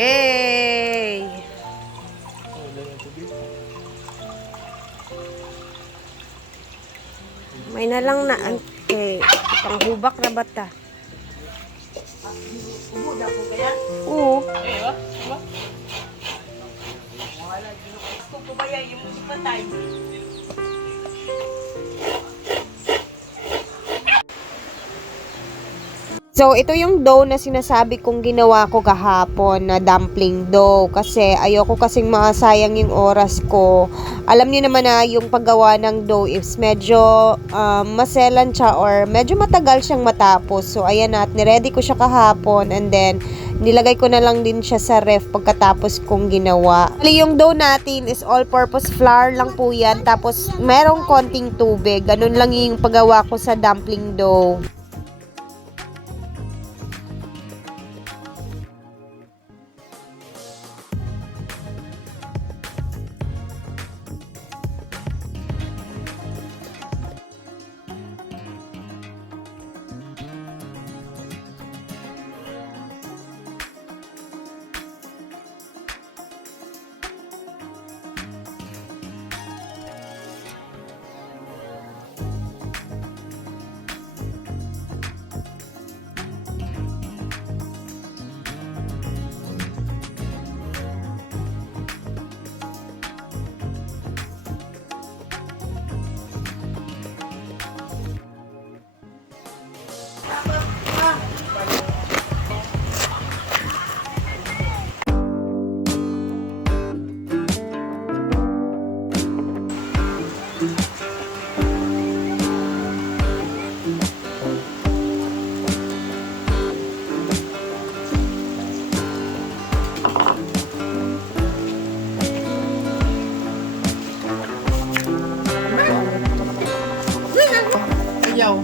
Yay! May na lang na okay. Panghubak na bata. Ubo na po kaya? Oo. Kung kumaya yung patay. So, ito yung dough na sinasabi kong ginawa ko kahapon na dumpling dough. Kasi ayoko kasing masayang yung oras ko. Alam niyo naman na yung paggawa ng dough is medyo maselan siya or medyo matagal siyang matapos. So, ayan na. At niready ko siya kahapon and then nilagay ko na lang din siya sa ref pagkatapos kong ginawa. Actually, yung dough natin is all-purpose flour lang po yan. Tapos, merong konting tubig. Ganun lang yung paggawa ko sa dumpling dough. Ayaw.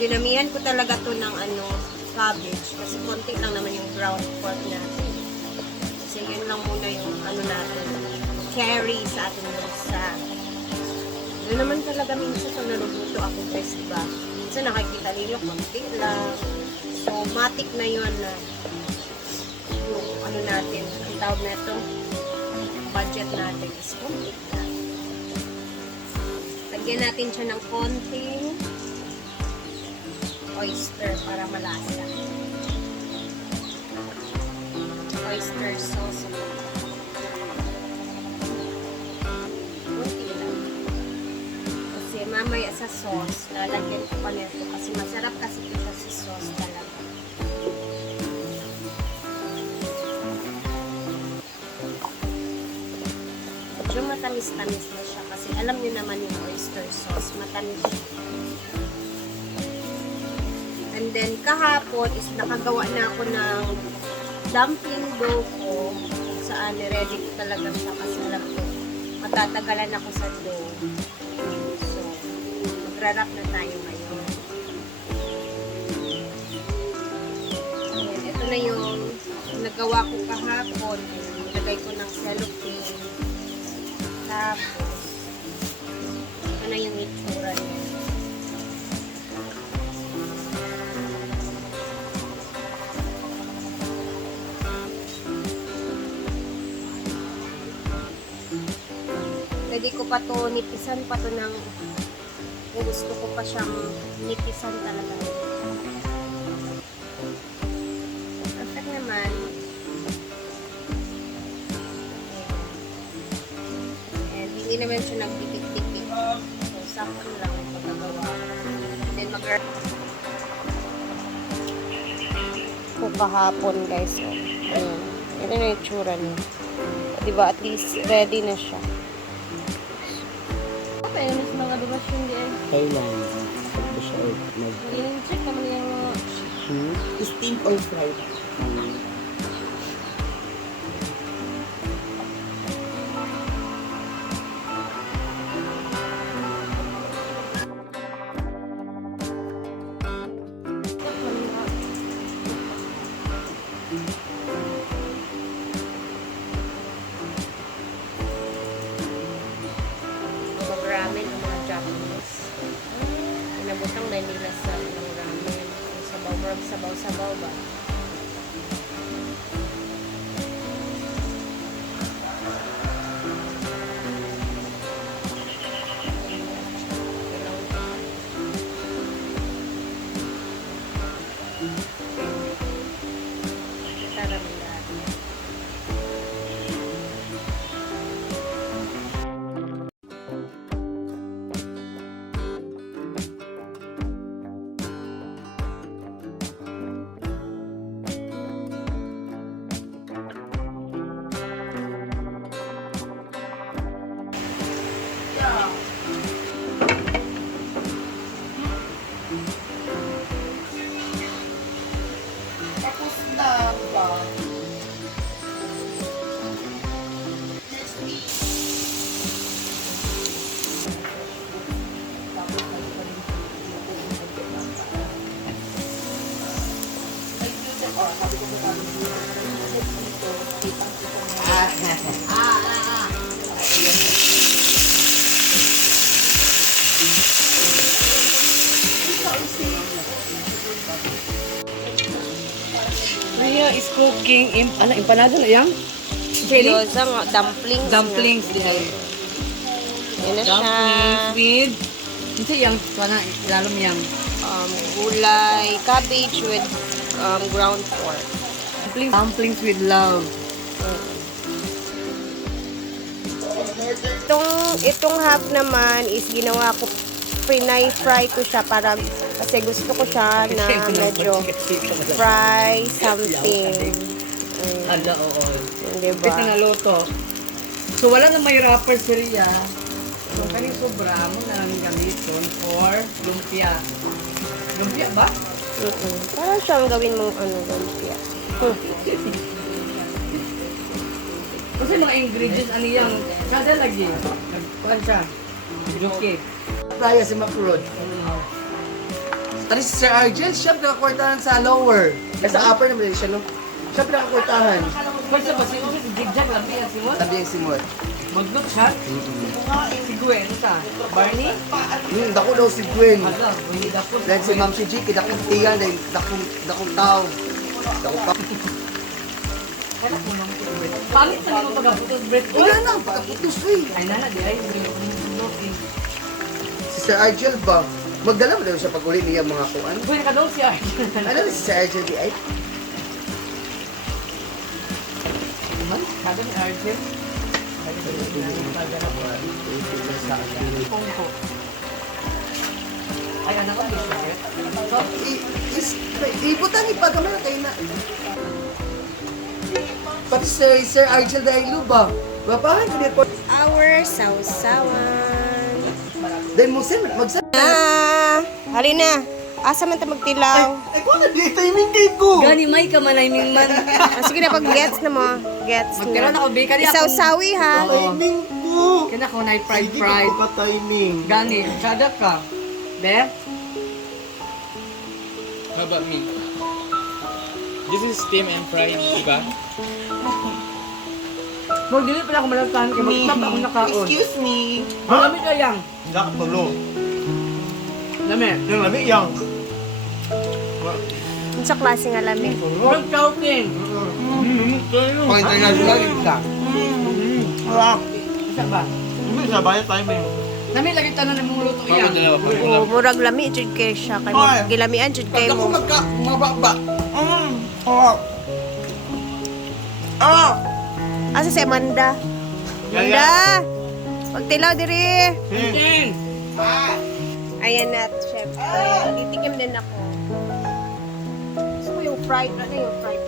Dinamihan ko talaga to ng cabbage kasi konti lang naman yung ground pork natin. Kasi yun lang muna yung natin, cherry sa ating lusa. Yun naman talaga minsan pag naluto ako guys, diba? Minsan nakikita ninyo konti lang. So, matik na yun na yung natin, ang tawag na ito, budget natin is konti lang. Lagyan natin siya ng konting oyster para malasa. Oyster sauce. Kunti lang. Kasi mamaya sa sauce, lalagyan ko pa nito kasi masarap kasi matamis-tamis na siya kasi alam niyo naman yung oyster sauce, matamis siya. And then kahapon is nakagawa na ako ng dumpling dough ko kung saan ready ko talaga siya kasi alam ko matatagalan ako sa dough. So, magra-wrap na tayo ngayon. Ayan, ito na yung nagawa ko kahapon. Nilagay ko ng cellophane. Tapos, ito na yung itsura niya. Pwede ko pa to nipisan pa to ng kung gusto ko pa siyang nipisan talaga. Perfect naman. And hindi naman siya nagtipid-tipid. So, sakto lang ang pagkagawa. And then ko kahapon guys. Oh. Ayan. Ito na yung tsura niya. Diba at least ready na siya. Kaya mas mga dumasyon di ay. Kailan? Ito siya mag... I-check naman yung mga... Steam or fried? ramen ng mga Japanese. Pinabutang na nila sa ng ramen. Sabaw-sabaw ba? Sarap na. Tapos na ba? Next week. Ria is cooking empanada na yan? Gyoza nga, dumplings. Dumplings di ay. Yan na siya. Dumplings with hindi yang sana ilalom yang Gulay, cabbage with ground pork. dumplings with love. Itong half naman is ginawa ko, fry ko siya para kasi gusto ko siya na medyo fry something. Ala oo. Diba? Kasi naluto. So wala na may wrapper si Ria. So kaning sobra mo na lang gamiton for lumpia. Lumpia ba? Para siyang gawin mong lumpia. Kasi mga ingredients ano yang kada lagi. Kuan siya. Okay. Raya si Macrod. Tari si Sir Argel, siya pinakakwartahan sa lower. Sa upper naman din siya, no? Siya pinakakwartahan. Basta ba si Zigzag labi ang simon? Sabi yung simot. Maglook siya? Si Gwen, sa Barney? Dako daw si Gwen. Hala, hindi dapot. Dahil si Ma'am si G, dakong tiyan, dahil dakong tao. Dako pa. Kaya ko naman si Gwen. Pangit na naman pagkaputos, Brett. Wala na, pagkaputos eh. Ay, nana, di ay, hindi ko naman Si Sir Argel ba? Magdala mo daw siya pag uli niya mga kuan. Gwen ka daw si Arjun. Ano na si Sir Argel di ay? Man, sabi ni Arjun. Pongko. Ay, anak ko, Ibutan ni pa gamay kayo na. Pati Sir Argel dahil luba. Papahan ko din po. Our sausawan. Then mo send magsa. Halina. Asa man ta magtilaw? Ay ko na di timing kay ko. Gani may ka manaymin man. Sige na pag gets na mo. Gets Magkaroon na. ako bakery ako. Isaw-sawi ha. Timing ko. Kaya ako na fried Sige fried. ko pa timing. Gani, sada ka. Be? How about me? This is steam and fried, di ba? Mo dili pala ako malagkan kay magtap ako nakaon. Excuse me. Marami kayang. Enggak tulo. Lami. Yung labi yang. Sa klase nga lamig. Frog chowking. Pang international ka. Isa ba? Hindi sa bayan timing. Lami lagi tanan ng mga luto yan. Oo, murag lami jud kay siya kay Ay. gilamian jud kay Pag ako mo. mababa. Ah. Asa si Amanda? Yaya. Amanda. Pagtilaw diri. Ting. Ayan na, chef. Titikim din ako. Gusto ko yung fried, ano yung fried.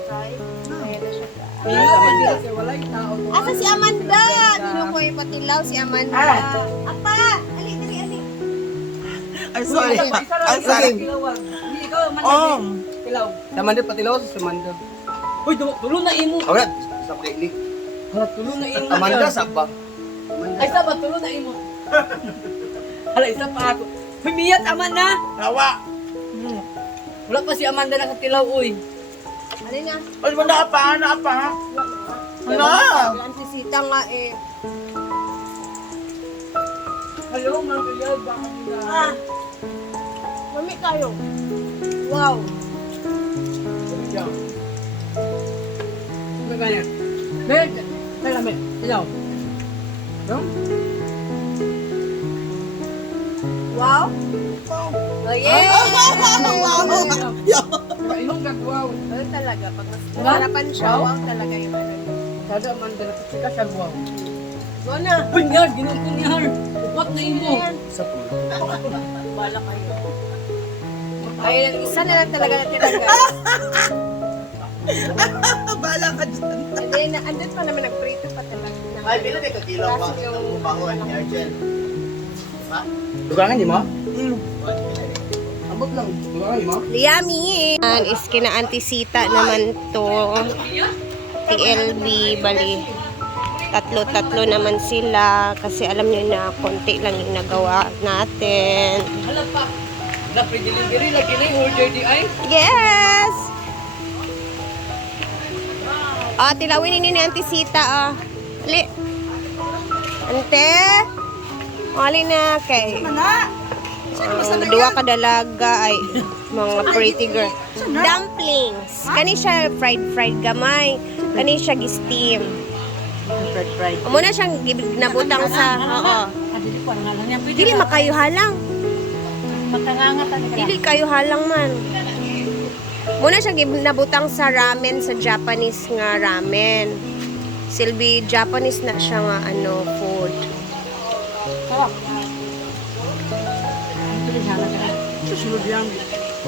Ayan na siya. Wala yung tao. Asa si Amanda? Dino ko yung patilaw si Amanda. Apa! Ali, ali. I'm sorry. I'm sorry. Hindi ikaw man. Oh. Kilaw. Samanda patilaw sa Samanda. Uy, tulo na imo. Alright, sa click. Hala, tulo na imo. Amanda sabang. Ay, sabat, tulo na imo. Hala, isa pa ako. Humiyat, Amanda! Tawa. Wala pa si Amanda nakatilaw, uy. Ano na? Ay, mo na apa? Ano? Antisita nga eh. Hello, mga kaya, baka nila. Mami kayo. Wow. Ano ganyan? Mer, lami, ilaw. No? Wow? Oh, yeah! Kainom gagwaw. Ano talaga? Pag mas harapan siya, wow talaga yung ano. Kada Amanda nakasika siya gwaw. Go na! Uy, niyar, ginugong niyar. Upat na imo. Bala kayo. Ay, isa na lang talaga natira, guys. Bala ka dyan. And then, andun pa naman, nagprito pa talaga. Ay, pila di ka kilaw ba? Kaso yung- Bangon ni Argel. Ha? Dugangan niyo mo? Abot lang. Dugangan niyo mo? Yummy! Yan is kina-antisita naman to. TLB, bali. Tatlo-tatlo naman sila kasi alam nyo na konti lang yung nagawa natin. Hala pa. Na pre-delivery lagi na yung order di ay. Yes! Tilawin ni Antisita, Ali. Ante. Ali na kay. Dua ka dalaga ay mga pretty girl. Dumplings. Kani siya fried gamay. Kani siya gi-steam. Fried. Muna siyang nabutang sa, oo. Dili makayo halang. Dili kayo halang man. Muna siya nabutang sa ramen, sa Japanese nga ramen. Silbi Japanese na siya nga ano, food. Susunod yan.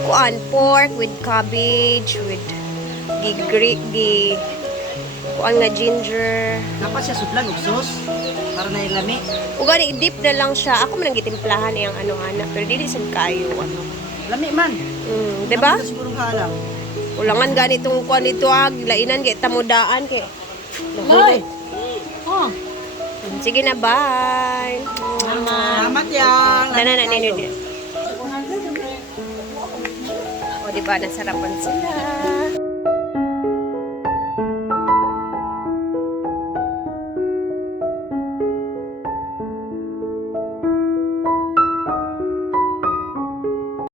Kuan, pork with cabbage, with kuan nga ginger. Dapat siya sudlan og sauce para na ilami. Uga ni dip na lang siya. Ako man ang gitimplahan iyang ano ana, pero dili sad kayo ano. Lami man. 'Di ba? Siguro halang. Ulangan ganitong kuan ito lainan kay tamudaan kay. Hoy. Oh. Sige na, bye. Salamat yan. Dana na ninyo din. O, di ba? Nasarapan sila.